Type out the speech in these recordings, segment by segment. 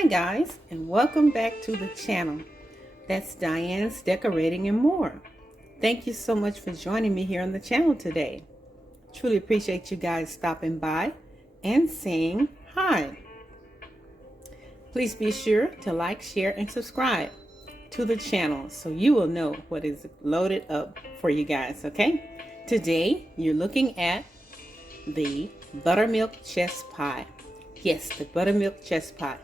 Hi guys, and welcome back to the channel. That's Diane's Decorating and More. Thank you so much for joining me here on the channel today. Truly appreciate you guys stopping by and saying hi. Please be sure to like, share, and subscribe to the channel so you will know what is loaded up for you guys, okay? Today, you're looking at the buttermilk chess pie. Yes, the buttermilk chess pie.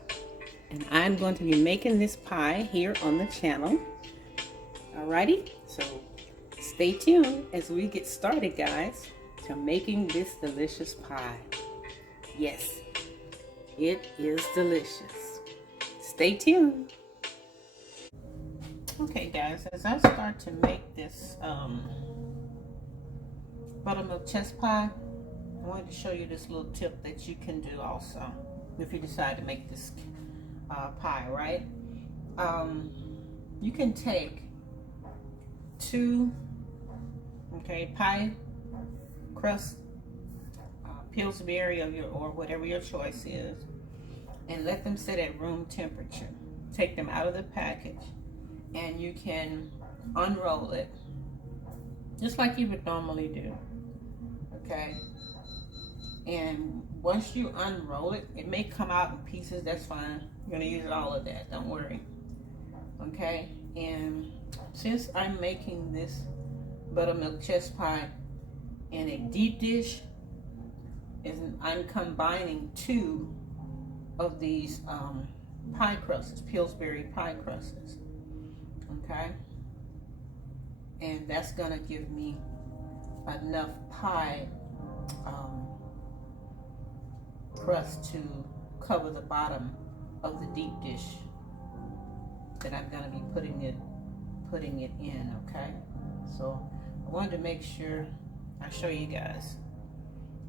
And I'm going to be making this pie here on the channel. Alrighty, so stay tuned as we get started, guys, to making this delicious pie. Yes, it is delicious. Stay tuned. Okay, guys, as I start to make this buttermilk chess pie, I wanted to show you this little tip that you can do also if you decide to make this pie, right? You can take two pie crust Pillsbury or whatever your choice is, and let them sit at room temperature. Take them out of the package, and you can unroll it just like you would normally do. Okay, and once you unroll it, it may come out in pieces. That's fine. You're gonna use all of that, don't worry. Okay, and since I'm making this buttermilk chess pie in a deep dish, I'm combining two of these pie crusts, Pillsbury pie crusts. Okay, and that's gonna give me enough pie crust to cover the bottom of the deep dish that I'm going to be putting it in. Okay, so I wanted to make sure I show you guys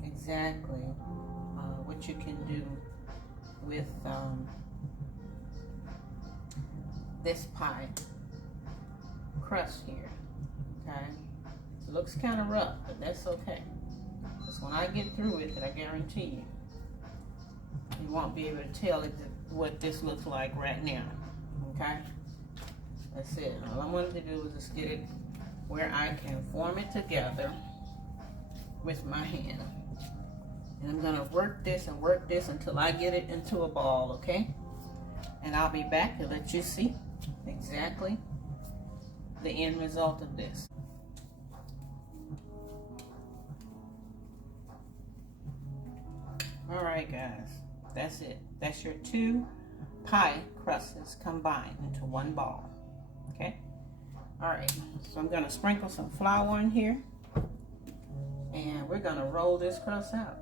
exactly what you can do with this pie crust here. Okay, it looks kind of rough, but that's okay, because when I get through with it, I guarantee you won't be able to tell what this looks like right now. Okay, that's it. All I wanted to do was just get it where I can form it together with my hand, and I'm gonna work this until I get it into a ball. Okay, and I'll be back to let you see exactly the end result of this. All right, guys, that's it. That's your two pie crusts combined into one ball. Okay, all right, so I'm gonna sprinkle some flour in here, and we're gonna roll this crust out.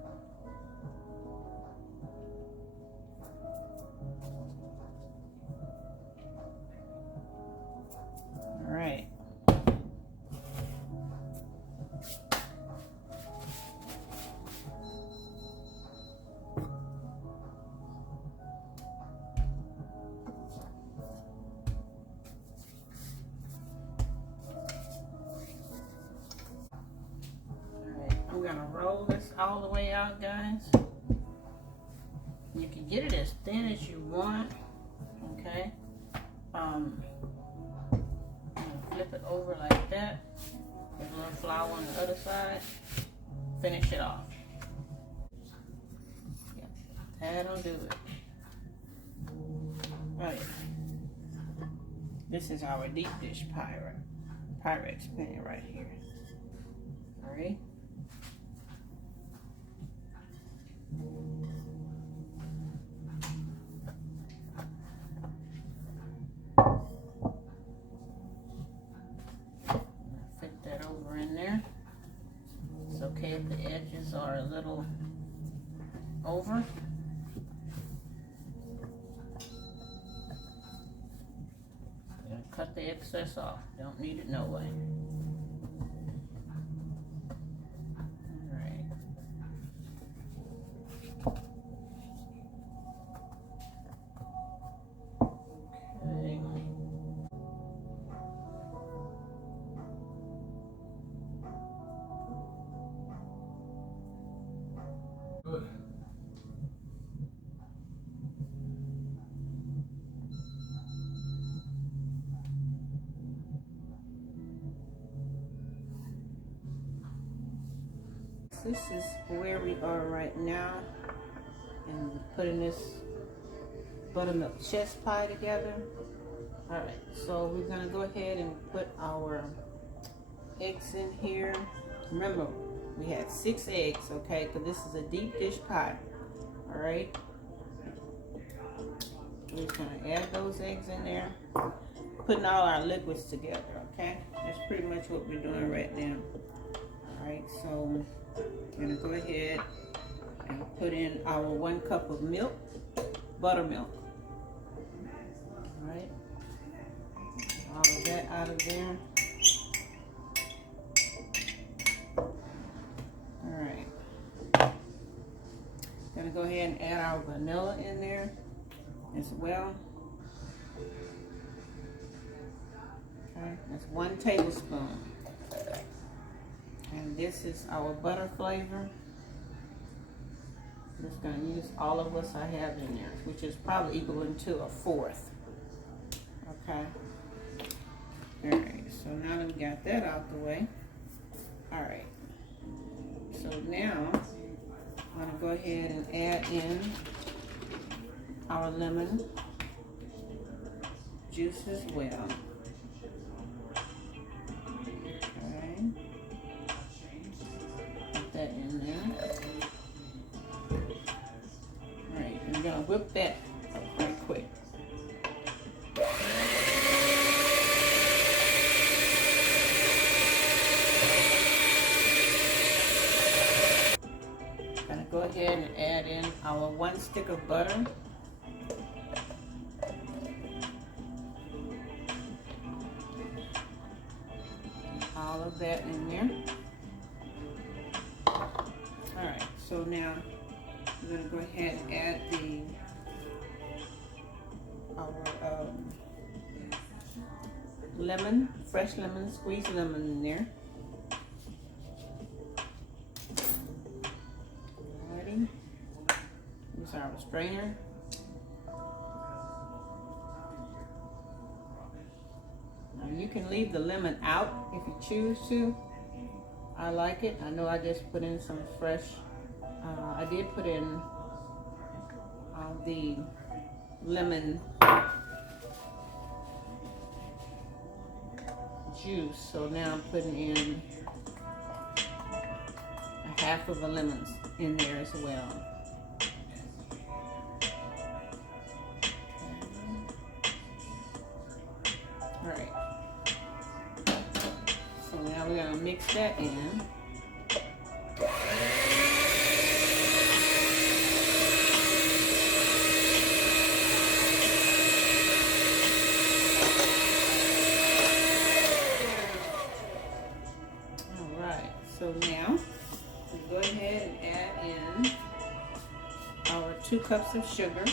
All right, I'm gonna roll this all the way out, guys. You can get it as thin as you want. Okay, flip it over like that. There's a little flour on the other side. Finish it off. Yeah, that'll do it. Right. This is our deep dish Pyrex pan right here. All right. Fit that over in there. It's okay if the edges are a little over. Cut the excess off. Don't need it no way. Alright. Okay. Good. this is where we are right now, and putting this buttermilk chess pie together. All right, so we're gonna go ahead and put our eggs in here. Remember, we had 6 eggs, okay? Because this is a deep dish pie. All right. We're just gonna add those eggs in there, putting all our liquids together, okay? That's pretty much what we're doing right now. All right, so we're gonna go ahead and put in our 1 cup of milk, buttermilk. All right, all of that out of there. All right, gonna go ahead and add our vanilla in there as well. Okay, that's 1 tablespoon. And this is our butter flavor. I'm just going to use all of what I have in there, which is probably equivalent to a 1/4. Okay. All right, so now that we got that out the way. All right. So now I'm going to go ahead and add in our lemon juice as well. Okay. Put that in there. All right, I'm going to whip that up right quick. I'm going to go ahead and add in our 1 stick of butter. All of that in there. All right, so now I'm going to go ahead and add our lemon, fresh lemon, squeezed lemon in there. Alrighty, use our strainer. You can leave the lemon out if you choose to. I like it. I know I just put in some fresh, I did put in the lemon juice. So now I'm putting in a 1/2 of a lemon in there as well. All right. So now we're going to mix that in. All right. So now we go ahead and add in our 2 cups of sugar.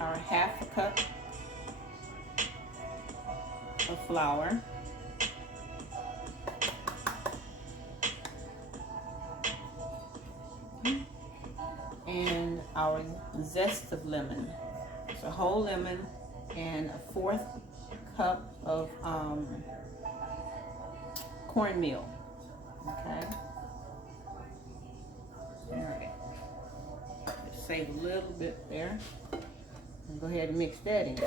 Our 1/2 cup of flour, and our zest of lemon. It's a whole lemon and a 1/4 cup of cornmeal. Okay. All right. Just save a little bit there. And go ahead and mix that in.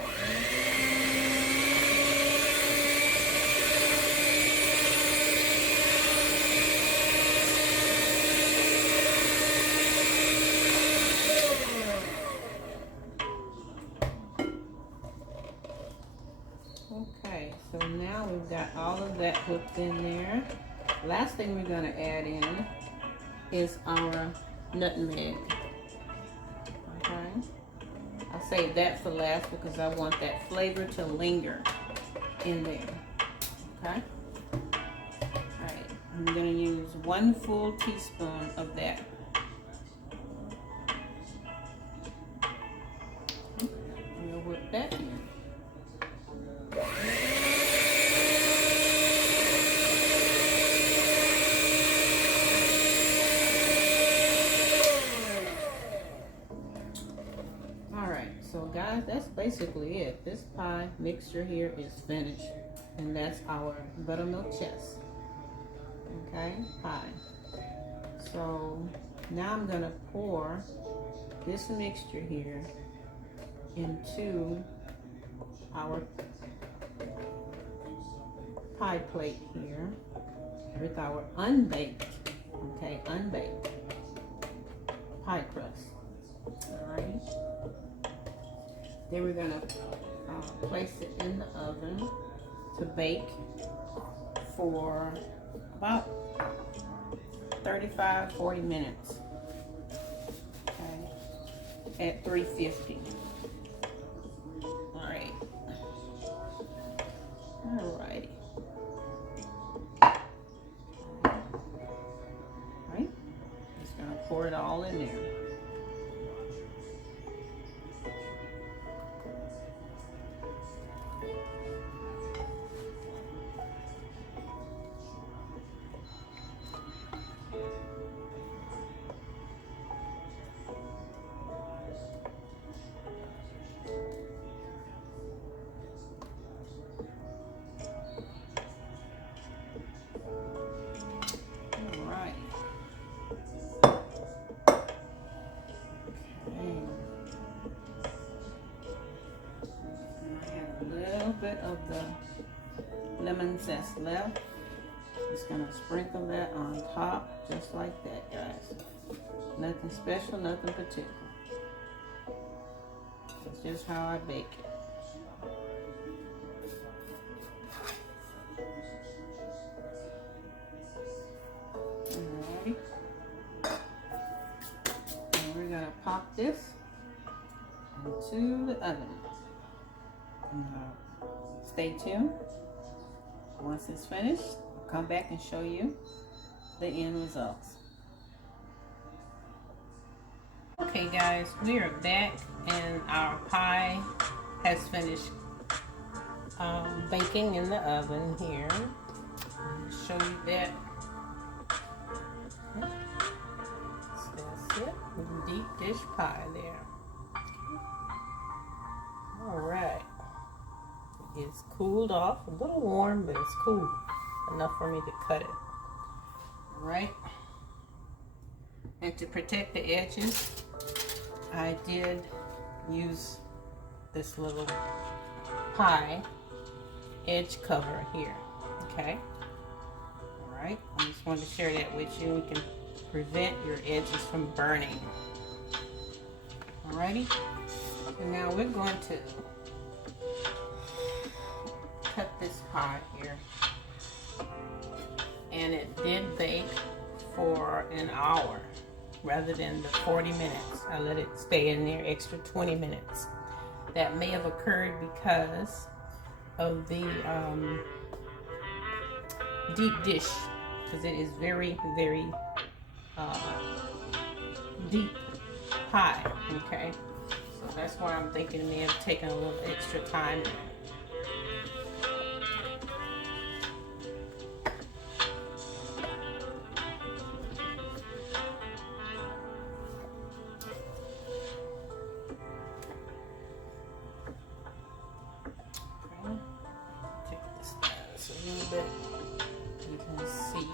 Okay, so now we've got all of that whipped in there. Last thing we're going to add in is our nutmeg. Okay. I'll save that for last because I want that flavor to linger in there. Okay? Alright, I'm going to use 1 full teaspoon of that. We'll whip that in. Alright, so guys, basically it. This pie mixture here is finished. And that's our buttermilk chess. Okay, pie. So now I'm gonna pour this mixture here into our pie plate here with our unbaked, okay, unbaked pie crust. All right. Then we're gonna place it in the oven to bake for about 35-40 minutes. Okay, at 350. All right. Alrighty. All right. Just gonna pour it all in there. Bit of the lemon zest left. Just gonna sprinkle that on top just like that, guys. Nothing special, nothing particular. It's just how I bake it. Alrighty. And we're gonna pop this into the oven. Stay tuned. Once it's finished, I'll come back and show you the end results. Okay guys, we are back and our pie has finished baking in the oven here. I'll show you that. That's it. Deep dish pie there. All right. It's cooled off, a little warm, but it's cool enough for me to cut it. All right. And to protect the edges, I did use this little pie edge cover here. Okay. All right. I just wanted to share that with you. You can prevent your edges from burning. Alrighty. And now we're going to cut this pie here, and it did bake for an hour rather than the 40 minutes. I let it stay in there extra 20 minutes. That may have occurred because of the deep dish, because it is very, very deep pie. Okay, so that's why I'm thinking it may have taken a little extra time there. You can see.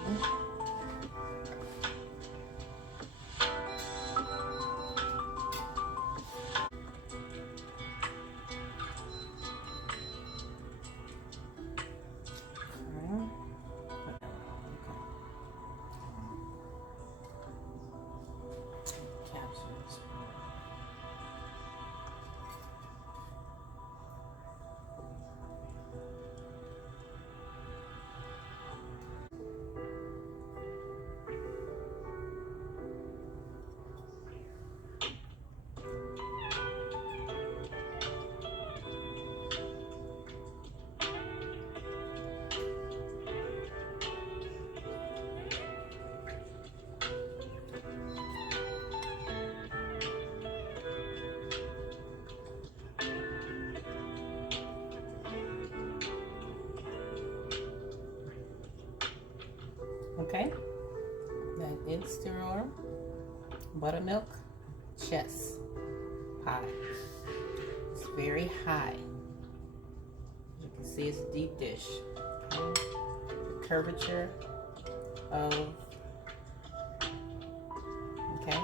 Okay, that is your buttermilk chess pie. It's very high. As you can see, it's a deep dish. Okay. The curvature of, okay,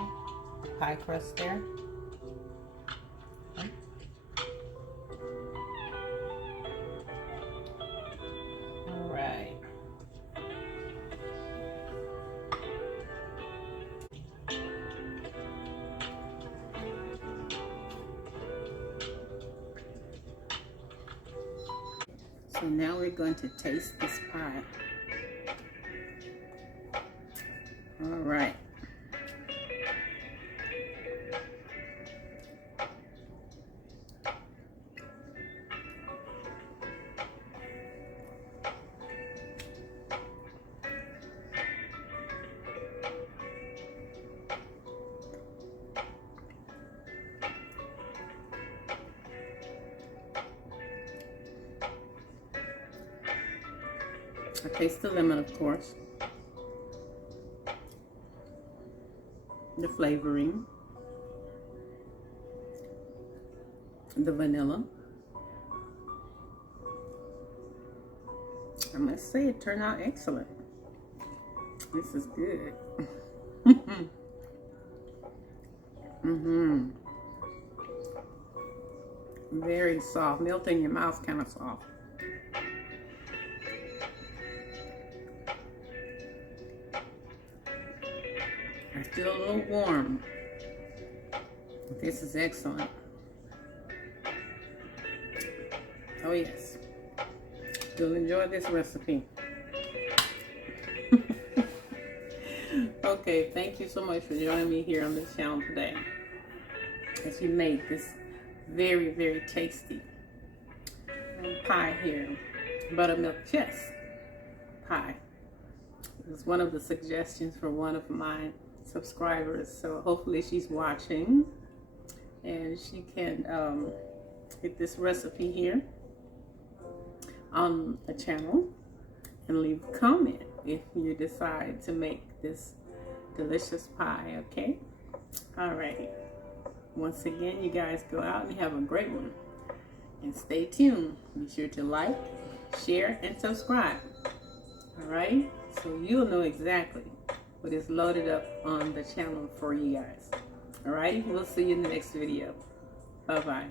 pie crust there. Okay. All right. So now we're going to taste this pie. All right. I taste the lemon, of course, the flavoring, the vanilla. I must say it turned out excellent. This is good. Very soft, melt in your mouth, kind of soft. It's still a little warm. This is excellent. Oh yes, you'll enjoy this recipe. Okay, thank you so much for joining me here on this channel today as you make this very, very tasty pie here, buttermilk chess pie. It was one of the suggestions for one of my subscribers, so hopefully she's watching and she can get this recipe here on the channel and leave a comment if you decide to make this delicious pie. Okay, alrighty, once again, you guys go out and have a great one and stay tuned. Be sure to like, share, and subscribe. Alright, so you'll know exactly what is loaded up on the channel for you guys. Alrighty, we'll see you in the next video. Bye bye.